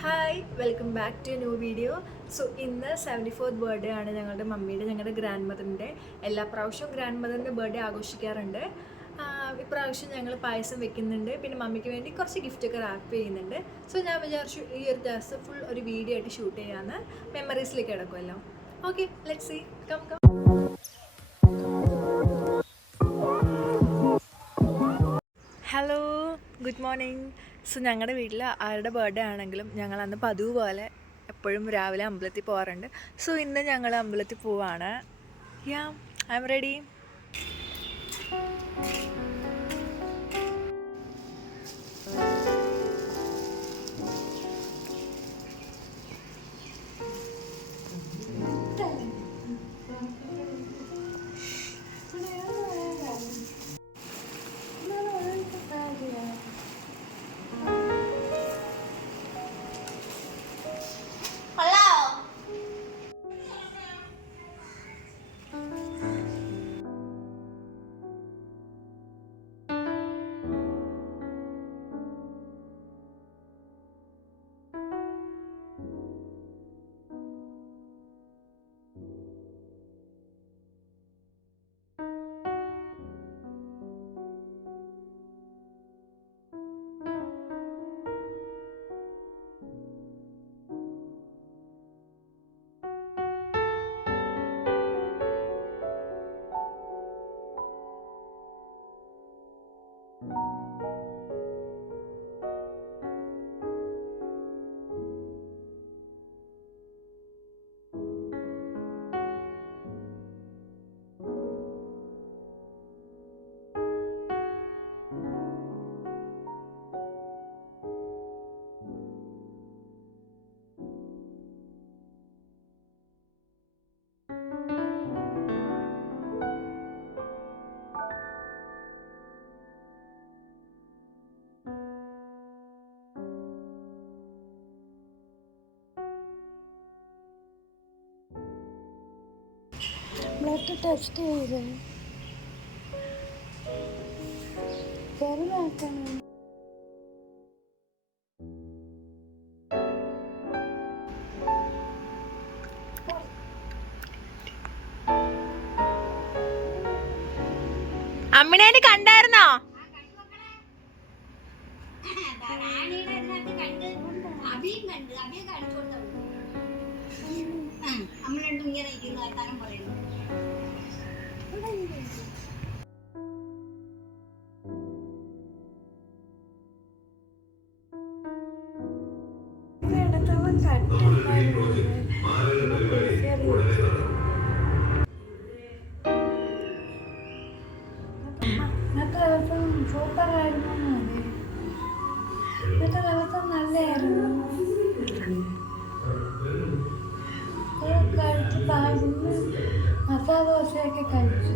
Hi, welcome back to new video. So ഇന്ന് 74th birthday ആണ് ഞങ്ങളുടെ മമ്മിയുടെ, ഞങ്ങളുടെ ഗ്രാൻഡ് മദറിൻ്റെ. എല്ലാ പ്രാവശ്യവും ഗ്രാൻഡ് മദറിൻ്റെ ബർത്ത്ഡേ ആഘോഷിക്കാറുണ്ട്. ഇപ്രാവശ്യം ഞങ്ങൾ പായസം വെക്കുന്നുണ്ട്, പിന്നെ മമ്മിക്ക് വേണ്ടി കുറച്ച് ഗിഫ്റ്റൊക്കെ റാപ്പ് ചെയ്യുന്നുണ്ട്. സോ ഞാൻ വിചാരിച്ചു ഈ ഒരു ദിവസം ഫുൾ ഒരു വീഡിയോ ആയിട്ട് ഷൂട്ട് ചെയ്യാമെന്ന്. മെമ്മറീസിലേക്ക് കിടക്കുമല്ലോ. Okay, let's see. Come come. Hello, good morning. So ഞങ്ങളുടെ വീട്ടിൽ ആരുടെ ബർത്ത്ഡേ ആണെങ്കിലും ഞങ്ങൾ അന്ന് പതിവ് പോലെ എപ്പോഴും രാവിലെ അമ്പലത്തിൽ പോകാറുണ്ട്. സോ ഇന്ന് ഞങ്ങൾ അമ്പലത്തിൽ പോവാണ്. Yeah, I am ready. Blood test ചെയ്ത് ചെറുതാക്കണം. അമ്മിനേനെ കണ്ടായിരുന്നോ? ഇങ്ങനെ ഇരിക്കുന്ന വർത്താനം പറയുന്നു. ഇന്നത്തെ ദിവസം സൂപ്പറായിരുന്നു. ഇന്നത്തെ ദിവസം നല്ലതായിരുന്നു. കഴിച്ച് താഴ്ന്ന് മസാല ദോശയൊക്കെ കഴിച്ചു.